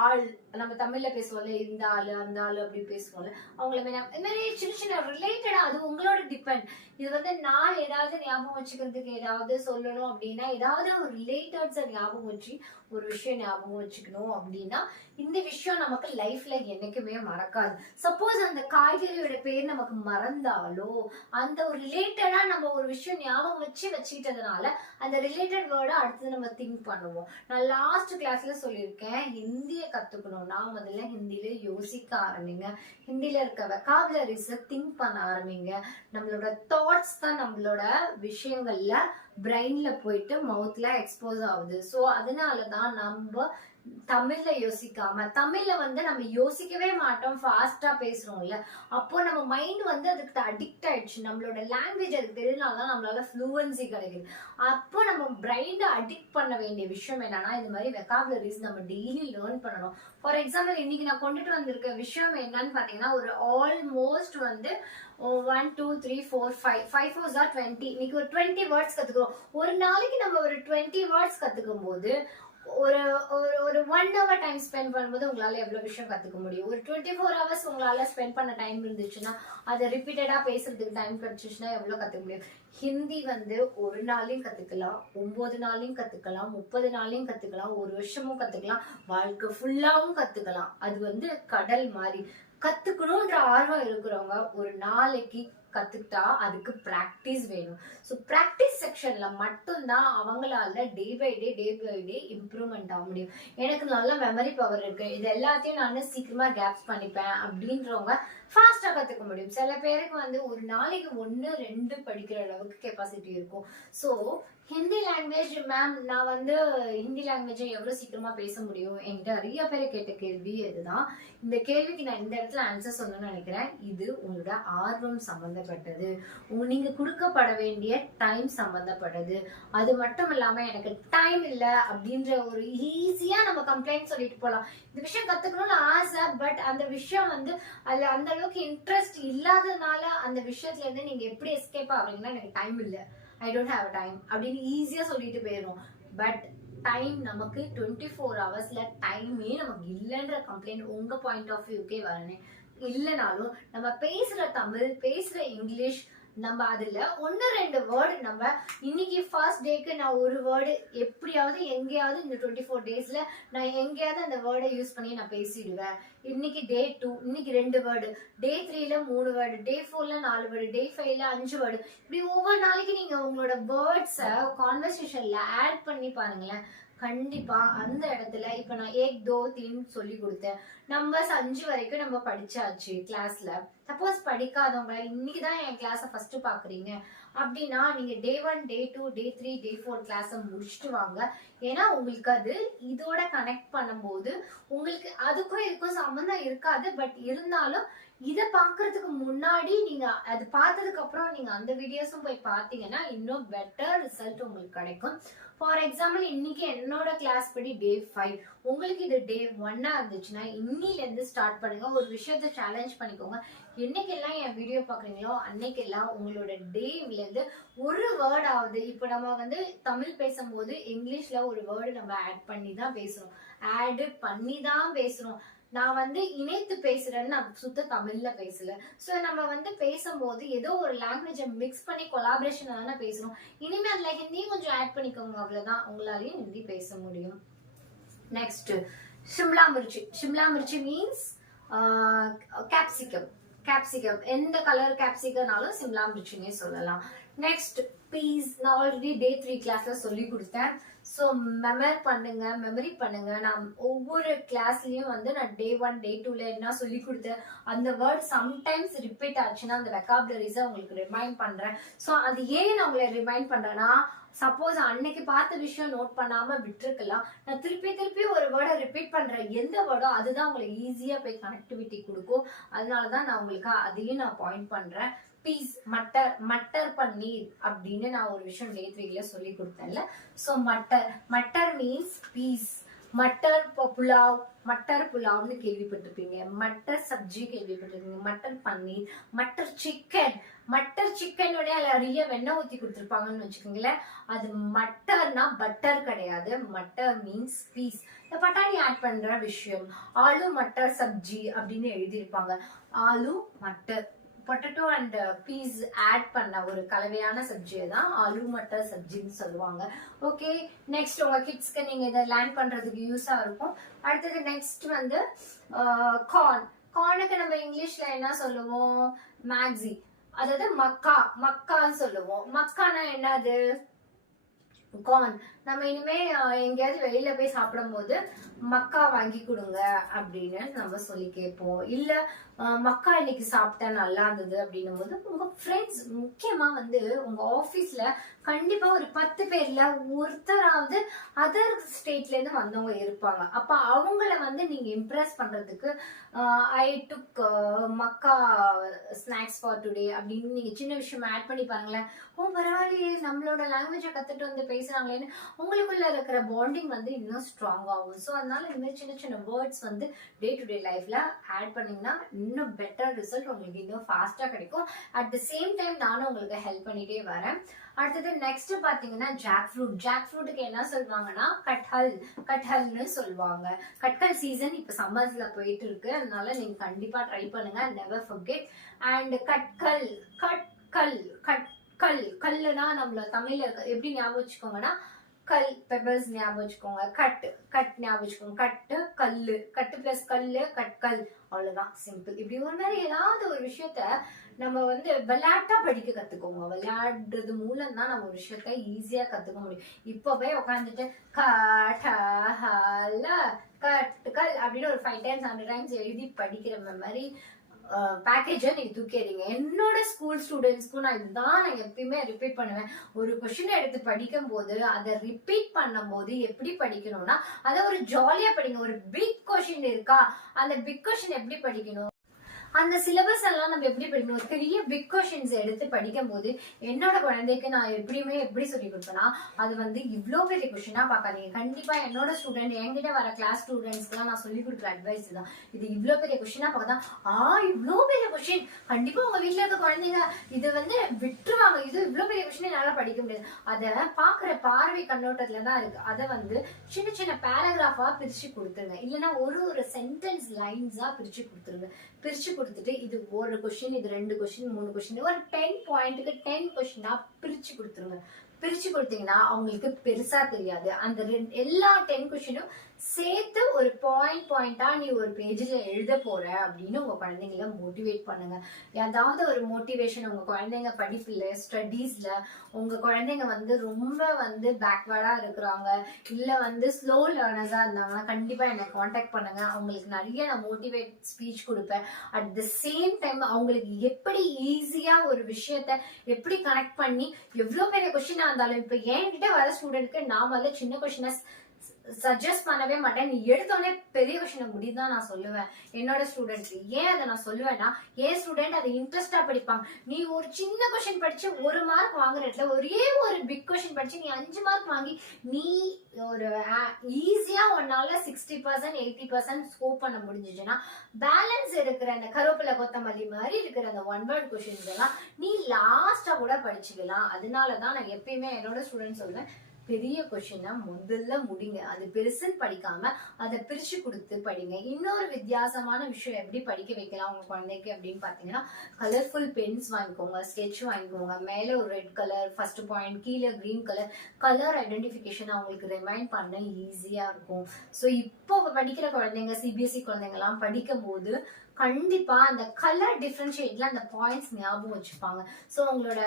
ஆள், நம்ம தமிழ்ல பேசுவோம்ல, இந்த ஆளு அந்த ஆளு அப்படி பேசுவோம்ல, அவங்கள இது மாதிரி சின்ன சின்ன ரிலேட்டடா, அது உங்களோட டிபெண்ட். இது வந்து நான் ஏதாவது ஞாபகம் வச்சுக்கிறதுக்கு ஏதாவது சொல்லணும் அப்படின்னா, ஏதாவது ஒரு ரிலேட்டட்ஸை ஞாபகம் வச்சு ஒரு விஷயம் ஞாபகம் வச்சுக்கணும் அப்படின்னா இந்த விஷயம் நமக்கு லைஃப்ல என்னைக்குமே மறக்காது. சப்போஸ் அந்த காய்கறியோட பேர் நமக்கு மறந்தாலோ, அந்த ஒரு ரிலேட்டடா நம்ம ஒரு விஷயம் ஞாபகம் வச்சுக்கிட்டதுனால அந்த ரிலேட்டட் வேர்டை அடுத்து நம்ம திங்க் பண்ணுவோம். நான் லாஸ்ட் கிளாஸ்ல சொல்லியிருக்கேன், ஹிந்தியை கத்துக்கணும்னா முதல்ல ஹிந்தியில யோசிக்க ஆரம்பிங்க. ஹிந்தியில இருக்க வெக்காபுலரிஸை திங்க் பண்ண ஆரம்பிங்க. நம்மளோட தாட்ஸ் தான் நம்மளோட விஷயங்கள்ல பிரெயின்ல போயிட்டு மவுத்ல எக்ஸ்போஸ் ஆகுது. ஸோ அதனாலதான் நம்ம தமிழ்ல யோசிக்காம, தமிழ்ல வந்து நம்ம யோசிக்கவே மாட்டோம், ஃபாஸ்டா பேசுறோம்ல, அப்போ நம்ம மைண்ட் வந்து அதுக்கு அடிக்ட் ஆயிடுச்சு. நம்மளோட லாங்குவேஜ் அதுக்கு தெரிஞ்சால்தான் நம்மளால ஃப்ளூவன்சி கிடைக்குது. அப்போ நம்ம பிரெயினை அடிக்ட் பண்ண வேண்டிய விஷயம் என்னன்னா, இந்த மாதிரி வெக்காபுலரிஸ் நம்ம டெய்லி லேர்ன் பண்ணணும். ஃபார் எக்ஸாம்பிள், இன்னைக்கு நான் கொண்டுட்டு வந்திருக்க விஷயம் என்னன்னு பாத்தீங்கன்னா, ஒரு ஆல்மோஸ்ட் வந்து 1 2 3 4 5 4 are 20. இன்னைக்கு ஒரு 20 வேர்ட்ஸ் கத்துக்கிறோம். ஒரு நாளைக்கு நம்ம ஒரு 20 வேர்ட்ஸ் கத்துக்கும் போது ஒரு ஒரு 1 hour டைம் ஸ்பெண்ட் பண்ணும்போது உங்களால எவ்வளவு விஷயம் கத்துக்க முடியும். ஒரு 24 hours உங்களால ஸ்பெண்ட் பண்ண டைம் இருந்துச்சுன்னா, அதை ரிப்பீட்டடா பேசுறதுக்கு டைம் கிடைச்சிச்சுன்னா எவ்வளவு கத்துக்க முடியும். ஹிந்தி வந்து ஒரு நாளையும் கத்துக்கலாம், 9 நாளையும் கத்துக்கலாம், 30 நாளையும் கத்துக்கலாம், ஒரு வருஷமும் கத்துக்கலாம், வாழ்க்கை ஃபுல்லாவும் கத்துக்கலாம். அது வந்து கடல் மாதிரி. கத்துக்கணும்ன்ற ஆர்வம் இருக்கிறவங்க ஒரு நாளைக்கு கத்துக்கிட்டா அதுக்கு பிராக்டிஸ் வேணும். ஸோ பிராக்டிஸ் செக்ஷன்ல மட்டும்தான் அவங்களால டே பை டே இம்ப்ரூவ்மெண்ட் ஆக முடியும். எனக்கு நல்ல மெமரி பவர் இருக்கு, இது எல்லாத்தையும் நான் சீக்கிரமா கேப்ஸ் பண்ணிப்பேன் அப்படின்றவங்க ஃபாஸ்டா கத்துக்க முடியும். சில பேருக்கு வந்து ஒரு நாளைக்கு 1 2 படிக்கிற அளவுக்கு கெப்பாசிட்டி இருக்கும். சோ ஹிந்தி லாங்குவேஜ் மேம் நான் வந்து ஹிந்தி லாங்குவேஜை எவ்வளவு சீக்கிரமா பேச முடியும்? என்கிட்ட நிறைய பேர் கேட்ட கேள்வி இதுதான். இந்த கேள்விக்கு நான் இந்த இடத்துல ஆன்சர் சொல்லணும்னு நினைக்கிறேன். இது உங்களோட ஆர்வம் சம்பந்தப்பட்டது, நீங்க கொடுக்கப்பட வேண்டிய டைம் சம்பந்தப்பட்டது. அது மட்டும் இல்லாம எனக்கு டைம் இல்ல அப்படின்ற ஒரு ஈஸியா நம்ம கம்ப்ளைண்ட் சொல்லிட்டு போலாம். இந்த விஷயம் கத்துக்கணும்னு ஆசை, பட் அந்த விஷயம் வந்து அதுல அந்த அளவுக்கு இன்ட்ரெஸ்ட் இல்லாததுனால அந்த விஷயத்துல இருந்து நீங்க எப்படி எஸ்கேப் ஆகுறீங்கன்னா எனக்கு டைம் இல்ல, ஐ டோன்ட் ஹேவ் டைம் அப்படின்னு ஈஸியா சொல்லிட்டு போயிடும். பட் டைம் நமக்கு 24 ஹவர்ஸ்ல டைமே நமக்கு இல்லைன்ற கம்ப்ளைண்ட் உங்க பாயிண்ட் ஆஃப் வியூக்கே வரணும். இல்லைனாலும் நம்ம பேசுற தமிழ், பேசுற இங்கிலீஷ், நம்ம அதுல 1 2 வேர்டு நம்ம இன்னைக்கு ஃபர்ஸ்ட் டேக்கு நான் ஒரு வேர்டு எப்படியாவது எங்கேயாவது இந்த 24 டேஸ்ல நான் எங்கேயாவது அந்த வேர்டை யூஸ் பண்ணி நான் பேசிடுவேன். இன்னைக்கு டே 2 இன்னைக்கு 2 வேர்டு, டே 3ல 3 வேர்டு, டே 4ல 4 வேர்டு, டே 5ல 5 வேர்டு, இப்படி ஒவ்வொரு நாளைக்கு நீங்க உங்களோட வேர்ட்ஸை கான்வர்சேஷன்ல ஆட் பண்ணி பாருங்களேன். கண்டிப்பா அந்த இடத்துல இப்ப நான் ஏக் தோ தீன் சொல்லி கொடுத்தேன். நம்பர்ஸ் 5 வரைக்கும் நம்ம படிச்சாச்சு கிளாஸ்ல. சப்போஸ் படிக்காதவங்க இன்னைக்குதான் என் கிளாஸ ஃபர்ஸ்ட் பாக்குறீங்க அப்படின்னா நீங்க டே 1 டே 2 டே 3 டே 4 கிளாஸ முடிச்சுட்டு வாங்க. ஏன்னா உங்களுக்கு அது இதோட கனெக்ட் பண்ணும்போது உங்களுக்கு அதுக்கும் இதுக்கும் சம்மந்தம் இருக்காது. பட் இருந்தாலும் இதை பாக்குறதுக்கு முன்னாடி நீங்க அது பார்த்ததுக்கு அப்புறம் நீங்க அந்த வீடியோஸும் போய் பார்த்தீங்கன்னா இன்னும் பெட்டர் ரிசல்ட் உங்களுக்கு கிடைக்கும். ஃபார் எக்ஸாம்பிள் இன்னைக்கு என்னோட கிளாஸ் படி டே 5, உங்களுக்கு இது டே 1 இருந்துச்சுன்னா இன்னில இருந்து ஸ்டார்ட் பண்ணுங்க. ஒரு விஷயத்த சேலஞ்ச் பண்ணிக்கோங்க. என்னைக்கெல்லாம் என் வீடியோ பாக்குறீங்களோ அன்னைக்கெல்லாம் உங்களோட டேல இருந்து ஒரு வேர்ட் ஆகுது. இப்ப நம்ம வந்து தமிழ் பேசும்போது இங்கிலீஷ்ல ஒரு வேர்டு நம்ம ஆட் பண்ணி தான் பேசுறோம், ஆட் பண்ணி தான் பேசுறோம். நான் வந்து இணைத்து பேசுறேன்னு நான் சுத்த தமிழ்ல பேசல. சோ நம்ம வந்து பேசும்போது ஏதோ ஒரு லாங்குவேஜை மிக்ஸ் பண்ணி கொலாபரேஷன் தானே பேசுறோம். இனிமே அதுல ஹிந்தியும் கொஞ்சம் ஆட் பண்ணிக்கோங்க, அவ்வளவுதான். உங்களாலையும் ஹிந்தி பேச முடியும். நெக்ஸ்ட் ஷிம்லா மிர்ச்சி. ஷிம்லா மிர்ச்சி மீன்ஸ் கேப்சிகம். கேப்சிகம் எந்த கலர் கேப்சிகம்னாலும் சிம்லா மிர்ச்சினே சொல்லலாம். Next peas. நான் ஆல்ரெடி டே 3 கிளாஸ்ல சொல்லி கொடுத்தேன். ஸோ மெமரி பண்ணுங்க. நான் ஒவ்வொரு கிளாஸ்லயும் வந்து நான் டே 1 டே 2ல என்ன சொல்லி கொடுத்தேன் அந்த வேர்ட் சம்டைம்ஸ் ரிப்பீட் ஆச்சுன்னா அந்த வெக்காபுலரிஸை உங்களுக்கு ரிமைண்ட் பண்றேன். ஸோ அது ஏன் நான் உங்களை ரிமைண்ட் பண்றேன்னா சப்போஸ் அன்னைக்கு பார்த்த விஷயம் நோட் பண்ணாம விட்டுருக்கலாம். நான் திருப்பி ஒரு வேர்டை ரிப்பீட் பண்றேன். எந்த வேர்டோ அதுதான் உங்களுக்கு ஈஸியா போய் கனெக்டிவிட்டி கொடுக்கும். அதனாலதான் நான் உங்களுக்கு அதையும் நான் பாயிண்ட் பண்றேன். பீஸ் மட்டர் பன்னீர் அப்படின்னு நான் ஒரு விஷயம் டே 3ல சொல்லி கொடுத்தேன்ல. ஸோ மட்டர் மீன்ஸ் பீஸ். மட்டர் புலாவ், மட்டர் புலாவ்னு கேள்விப்பட்டிருப்பீங்க, மட்டர் சப்ஜி கேள்விப்பட்டிருப்பீங்க, மட்டர் பன்னீர், மட்டர் சிக்கன். மட்டர் சிக்கனோட நிறைய வெண்ணெய் ஊத்தி கொடுத்துருப்பாங்கன்னு வச்சுக்கோங்களேன். அது மட்டர்னா பட்டர் கிடையாது. மட்டர் மீன்ஸ் பீஸ். இந்த பட்டாணி ஆட் பண்ற விஷயம். ஆலு மட்டர் சப்ஜி அப்படின்னு எழுதியிருப்பாங்க. ஆலு மட்டர், பொட்டேட்டோ அண்ட் பீஸ் ஆட் பண்ண ஒரு கலவையான சப்ஜியை தான் ஆலு மட்டர் சப்ஜின்னு சொல்லுவாங்க. ஓகே, நெக்ஸ்ட் உங்க கிட்ஸ்க்கு நீங்க இதை லேர்ன் பண்றதுக்கு யூஸா இருக்கும். அடுத்தது நெக்ஸ்ட் வந்து கார்ன். கார்னுக்கு நம்ம இங்கிலீஷ்ல என்ன சொல்லுவோம்? மேக்ஸி, அதாவது மக்கான்னு சொல்லுவோம். மக்கானா என்னது? கார்ன். நம்ம இனிமே எங்கேயாவது வெளியில போய் சாப்பிடும் போது மக்கா வாங்கி கொடுங்க அப்படின்னு நம்ம சொல்லி கேட்போம். இல்ல மக்கா இன்னைக்கு சாப்பிட்டேன் நல்லா இருந்தது அப்படின்னும் போது உங்க ஃப்ரெண்ட்ஸ், முக்கியமா வந்து உங்க ஆபீஸ்ல கண்டிப்பா ஒரு 10 பேர்ல ஒருத்தராவது அதர் ஸ்டேட்ல இருந்து வந்தவங்க இருப்பாங்க. அப்ப அவங்கள வந்து நீங்க இம்ப்ரெஸ் பண்றதுக்கு ஐ டுக் மக்கா ஸ்நாக்ஸ் ஃபார் டுடே அப்படின்னு நீங்க சின்ன விஷயம் ஆட் பண்ணி பாருங்களேன். பரவாயில்லையே, நம்மளோட லாங்குவேஜை கத்துட்டு வந்து பேசுறாங்களேன்னு உங்களுக்குள்ள இருக்கிற பாண்டிங் வந்து இன்னும் ஸ்ட்ராங் ஆகும். ஸோ அதனால இந்த மாதிரி சின்ன வேர்ட்ஸ் வந்து டே டு டே லைஃப்ல ஆட் பண்ணீங்கன்னா இன்னும் பெட்டர் ரிசல்ட் உங்களுக்கு இன்னும் ஃபாஸ்டா கிடைக்கும். அட் த சேம் டைம் நானும் உங்களுக்கு ஹெல்ப் பண்ணிட்டே வரேன். அடுத்தது நெக்ஸ்ட் பாத்தீங்கன்னா ஜாக் ஃப்ரூட். ஜாக் ஃப்ரூட்டுக்கு என்ன சொல்லுவாங்கன்னா கட்ஹல்னு சொல்லுவாங்க. கட்கல் சீசன் இப்ப சம்மர்ஸ்ல போயிட்டு இருக்கு, அதனால நீங்க கண்டிப்பா ட்ரை பண்ணுங்க. Never forget. அண்ட் கல்லுனா நம்மள தமிழ்ல எப்படி ஞாபகம் வச்சுக்கோங்கன்னா கல், பெபர்ஸ் ஞாபகம் வச்சுக்கோங்க. கட் ஞாபகம் வச்சுக்கோங்க. கட்டு பிளஸ் கல்லு, கட்கல், அவ்வளவுதான். சிம்பிள். இப்படி ஒரு மாதிரி ஏதாவது ஒரு விஷயத்த நம்ம வந்து விளையாட்டா படிக்க கத்துக்கோங்க. விளையாடுறது மூலம் தான் நம்ம ஒரு விஷயத்த ஈஸியா கத்துக்க முடியும். இப்பவே உட்காந்துட்டு கட்டுக்கல் அப்படின்னு ஒரு 5 times 100 times எழுதி படிக்கிற மாதிரி பேக்கேஜை நீங்க தூக்கிடுறீங்க. என்னோட ஸ்கூல் ஸ்டூடெண்ட்ஸ்க்கும் நான் இதுதான் நான் எப்பயுமே ரிப்பீட் பண்ணுவேன். ஒரு கொஸ்டின் எடுத்து படிக்கும் போது அதை ரிப்பீட் பண்ணும் போது எப்படி படிக்கணும்னா அதை ஒரு ஜாலியா படிங்க. ஒரு பிக் கொஸ்டின் இருக்கா, அந்த பிக் கொஸ்டின் எப்படி படிக்கணும், அந்த சிலபஸ் எல்லாம் நம்ம எப்படி படிக்கணும், ஒரு பெரிய பிக் கொஸ்டின்ஸ் எடுத்து படிக்கும் போது என்னோட குழந்தைக்கு நான் எப்படி சொல்லி கொடுப்பேன்னா, அது வந்து இவ்வளோ பெரிய கொஸ்டினா பார்க்காதீங்க. கண்டிப்பா என்னோட ஸ்டூடெண்ட் என்கிட்ட வர கிளாஸ் ஸ்டூடெண்ட்ஸ்க்குலாம் நான் சொல்லி கொடுக்குற அட்வைஸ் தான். இது இவ்வளோ பெரிய கொஸ்டினா பார்க்கதான், இவ்வளோ பெரிய கொஸ்டின், கண்டிப்பா உங்க வீட்டுல இருக்க குழந்தைங்க இது வந்து விட்டுருவாங்க, இது இவ்வளோ பெரிய கொஸ்டின் என்னால படிக்க முடியாது. அதை பாக்குற பார்வை கண்ணோட்டத்துல தான் இருக்கு. அதை வந்து சின்ன சின்ன பேராகிராஃபா பிரிச்சு கொடுத்துருங்க, இல்லைன்னா ஒரு சென்டென்ஸ் லைன்ஸா பிரிச்சு கொடுத்துருங்க. பிரிச்சு கொடுத்துட்டு இது ஒரு கொஸ்டின், இது 2 கொஸ்டின், 3 கொஸ்டின், ஒரு 10 பாயிண்ட்டுக்கு 10 கொஸ்டினா பிரிச்சு கொடுத்துருங்க. பிரிச்சு கொடுத்தீங்கன்னா அவங்களுக்கு பெருசா தெரியாது. அந்த எல்லா 10 கொஸ்டினும் சேர்த்து ஒரு பாயிண்டா நீ ஒரு பேஜ்ல எழுத போற அப்படின்னு உங்க குழந்தைங்கள மோட்டிவேட் பண்ணுங்க. ஏதாவது ஒரு மோட்டிவேஷன் உங்க குழந்தைங்க படிப்புல, ஸ்டடீஸ்ல உங்க குழந்தைங்க வந்து ரொம்ப வந்து பேக்வேர்டா இருக்கிறாங்க, இல்ல வந்து ஸ்லோ லேர்னர்ஸா இருந்தாங்கன்னா கண்டிப்பா என்னை காண்டாக்ட் பண்ணுங்க. அவங்களுக்கு நிறைய நான் மோட்டிவேட் ஸ்பீச் கொடுப்பேன். அட் த சேம் டைம் அவங்களுக்கு எப்படி ஈஸியா ஒரு விஷயத்த எப்படி கனெக்ட் பண்ணி, எவ்வளவு பெரிய கொஸ்டினா இருந்தாலும், இப்ப என்கிட்ட வர ஸ்டூடெண்ட்க்கு நான் வந்து சின்ன கொஸ்டினை சஜஸ்ட் பண்ணவே மாட்டேன். நீ எடுத்தோடனே பெரிய கொஸ்டினை முடிதான் நான் சொல்லுவேன் என்னோட ஸ்டூடெண்ட்க்கு. ஏன் அதை நான் சொல்லுவேன்னா, ஏன் ஸ்டூடெண்ட் அதை இன்ட்ரெஸ்டா படிப்பாங்க. நீ ஒரு சின்ன கொஸ்டின் படிச்சு 1 மார்க் வாங்குற இடத்துல ஒரே ஒரு பிக் கொஸ்டின் படிச்சு நீ 5 மார்க் வாங்கி நீ ஒரு ஈஸியா உன்னால 60% 80% ஸ்கோர் பண்ண முடிஞ்சிச்சுன்னா, பேலன்ஸ் இருக்கிற அந்த கருவேப்பிலை கொத்தமல்லி மாதிரி இருக்கிற அந்த 1 வேர்ட் கொஸ்டின்ஸ் எல்லாம் நீ லாஸ்டா கூட படிச்சுக்கலாம். அதனாலதான் நான் எப்பயுமே என்னோட ஸ்டூடெண்ட் சொல்லுவேன், பெரிய கொஸ்டினா முதல்ல முடிங்க. அது பெருசுன்னு படிக்காம அதை பிரிச்சு கொடுத்து படிங்க. இன்னொரு வித்தியாசமான விஷயம் எப்படி படிக்க வைக்கலாம் உங்க குழந்தைக்கு அப்படின்னு பாத்தீங்கன்னா, கலர்ஃபுல் பென்ஸ் வாங்கிக்கோங்க, ஸ்கெட்ச் வாங்கிக்கோங்க. மேல ஒரு ரெட் கலர் ஃபர்ஸ்ட் பாயிண்ட், கீழே கிரீன் கலர். கலர் ஐடென்டிபிகேஷன் அவங்களுக்கு ரிமைண்ட் பண்ண ஈஸியா இருக்கும். ஸோ இப்போ படிக்கிற குழந்தைங்க, சிபிஎஸ்இ குழந்தைங்க எல்லாம் படிக்கும் போது கண்டிப்பா அந்த கலர் டிஃபரன்ஷியேட்ல அந்த பாயிண்ட்ஸ் ஞாபகம் வச்சுப்பாங்க. ஸோ அவங்களோட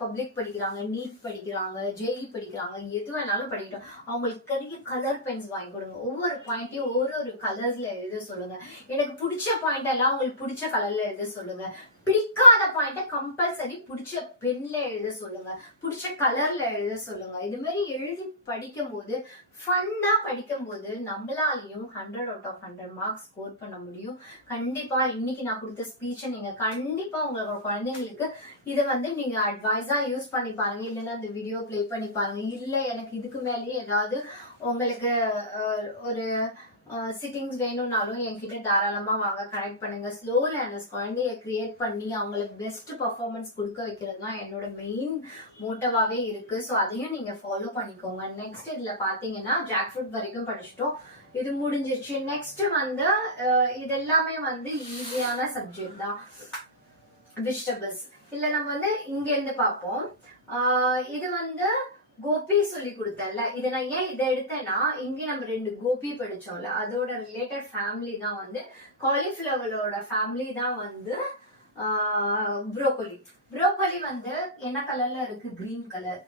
பப்ளிக் படிக்கிறாங்க, நீட் படிக்கிறாங்க, ஜேஇ படிக்கிறாங்க, எது வேணாலும் படிக்கட்டும், அவங்களுக்கு பெரிய கலர் பென்ஸ் வாங்கி கொடுங்க. ஒவ்வொரு பாயிண்ட்டையும் ஒரு கலர்ஸ்ல எழுத சொல்லுங்க. எனக்கு பிடிச்ச பாயிண்ட் எல்லாம் உங்களுக்கு பிடிச்ச கலர்ல எழுத சொல்லுங்க. பிடிக்காத பாயிண்ட கம்பல்சரி பிடிச்ச பென்ல எழுத சொல்லுங்க, பிடிச்ச கலர்ல எழுத சொல்லுங்க. இது மாதிரி எழுதி படிக்கும் போது, ஃபன்னா படிக்கும் போது நம்மளாலையும் 100 out of 100 மார்க்ஸ் ஸ்கோர் பண்ண முடியும். கண்டிப்பா இன்னைக்கு நான் கொடுத்த ஸ்பீச்சை நீங்க கண்டிப்பா உங்களோட குழந்தைங்களுக்கு இதை வந்து நீங்க அட்வைஸா யூஸ் பண்ணி பாருங்க, இல்லைன்னா இந்த வீடியோ பிளே பண்ணி பாருங்க. இல்ல எனக்கு இதுக்கு மேலேயே ஏதாவது உங்களுக்கு ஒரு சிட்டிங்ஸ் வேணும்னாலும் என்கிட்ட தாராளமா வாங்க, கனெக்ட் பண்ணுங்க. ஸ்லோ லேர்னர்ஸ் குழந்தைய கிரியேட் பண்ணி அவங்களுக்கு பெஸ்ட் பர்ஃபார்மன்ஸ் கொடுக்க வைக்கிறது தான் என்னோட மெயின் மோட்டிவாவே இருக்கு. ஸோ அதையும் நீங்க ஃபாலோ பண்ணிக்கோங்க. நெக்ஸ்ட் இதுல பாத்தீங்கன்னா ஜாக் ஃப்ரூட் வரைக்கும் படிச்சுட்டோம், இது முடிஞ்சிருச்சு. நெக்ஸ்ட் வந்து இது எல்லாமே வந்து ஈஸியான சப்ஜெக்ட் தான், வெஜிடபிள்ஸ். இல்ல நம்ம வந்து இங்க இருந்து பார்ப்போம். இது வந்து கோபி சொல்லி கொடுத்தேன்ல, இதை நான் ஏன் இதை எடுத்தேன்னா, இங்க நம்ம 2 கோபி படிச்சோம்ல, அதோட ரிலேட்டட் ஃபேமிலி தான் வந்து காலிஃபிளவரோட ஃபேமிலி தான் வந்து ப்ரோக்கோலி. ப்ரோக்கோலி வந்து என்ன கலர்ல இருக்கு, green colour.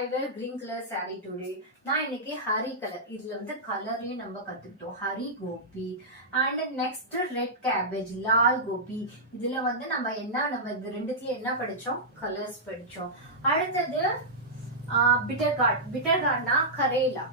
I wear green colour sari today. நான் இன்னைக்கு ஹரி கலர், இதுல வந்து கலரையும் நம்ம கத்துக்கிட்டோம், ஹரி கோபி. அண்ட் நெக்ஸ்ட் ரெட் கேபேஜ், லால் கோபி. இதுல வந்து நம்ம இது ரெண்டுத்துல என்ன படிச்சோம், கலர்ஸ் படிச்சோம். அடுத்தது பிட்டர் கார்ட்னா கரேலா.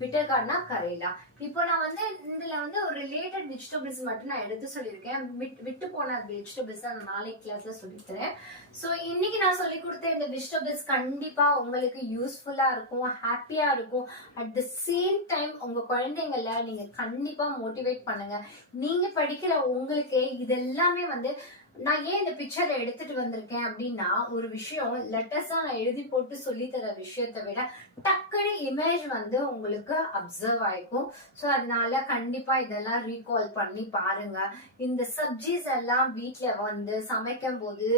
பிட்டர் கார்ட்னா கரேலா. இப்போ நான் வந்து இதுல வந்து ஒரு ரிலேட்டட் வெஜிடபிள்ஸ் மட்டும் நான் எடுத்து சொல்லியிருக்கேன். விட்டு போன வெஜிடபிள்ஸ் நான் நாளைக்கு கிளாஸ்ல சொல்லித்தரேன். ஸோ இன்னைக்கு நான் சொல்லி கொடுத்த இந்த வெஜிடபிள்ஸ் கண்டிப்பா உங்களுக்கு யூஸ்ஃபுல்லா இருக்கும், ஹாப்பியா இருக்கும். அட் த சேம் டைம் உங்க குழந்தைங்கள நீங்க கண்டிப்பா மோட்டிவேட் பண்ணுங்க. நீங்க படிக்கிற உங்களுக்கு இதெல்லாமே வந்து நான் ஏன் இந்த பிக்சரை எடுத்துட்டு வந்திருக்கேன் அப்படின்னா, ஒரு விஷயம் லெட்டர்ஸா நான் எழுதி போட்டு சொல்லி தர விஷயத்தை விட டக்குனு இமேஜ் வந்து உங்களுக்கு அப்சர்வ் ஆயிக்கும். ஸோ அதனால கண்டிப்பா இதெல்லாம் ரீகால் பண்ணி பாருங்க. இந்த சப்ஜிஸ் எல்லாம் வீட்டுல வந்து சமைக்கும் போது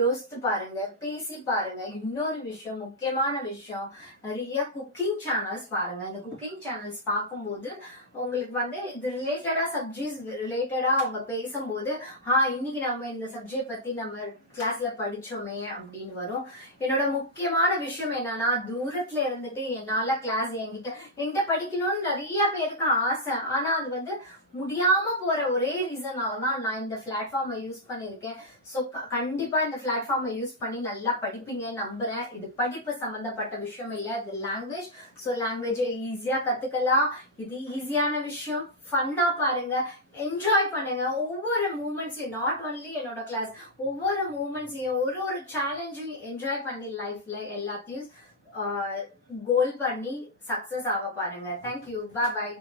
யோசித்து பாருங்க, பேசி பாருங்க. இன்னொரு விஷயம், முக்கியமான விஷயம், நிறைய குக்கிங் சேனல்ஸ் பாருங்க. இந்த குக்கிங் சேனல்ஸ் பார்க்கும்போது உங்களுக்கு வந்து இது ரிலேட்டடா சப்ஜிஸ் ரிலேட்டடா அவங்க பேசும்போது, இன்னைக்கு நம்ம இந்த சப்ஜெக்ட் பத்தி நம்ம கிளாஸ்ல படிச்சோமே அப்படின்னு வரும். என்னோட முக்கியமான விஷயம் என்னன்னா, தூரத்துல இருந்துட்டு என்னால கிளாஸ் என்கிட்ட படிக்கணும்னு நிறைய பேருக்கு ஆசை. ஆனா அது வந்து முடியாம போற ஒரே ரீசனாலதான் நான் இந்த பிளாட்ஃபார்மை யூஸ் பண்ணிருக்கேன். ஸோ கண்டிப்பா இந்த பிளாட்ஃபார்மை யூஸ் பண்ணி நல்லா படிப்பீங்க நம்புறேன். இது படிப்பு சம்பந்தப்பட்ட விஷயம் இல்ல, இது லாங்குவேஜ். ஸோ லாங்குவேஜை ஈஸியா கத்துக்கலாம். இது ஈஸியான விஷயம். ஃபன்னா பாருங்க, என்ஜாய் பண்ணுங்க. ஒவ்வொரு மூமெண்ட்ஸையும், நாட் ஒன்லி என்னோட கிளாஸ், ஒவ்வொரு மூமெண்ட்ஸையும், ஒரு சேலஞ்சையும் என்ஜாய் பண்ணி லைஃப்ல எல்லாத்தையும் கோல் பண்ணி சக்சஸ் ஆக பாருங்க. தேங்க்யூ. பாய் பாய்.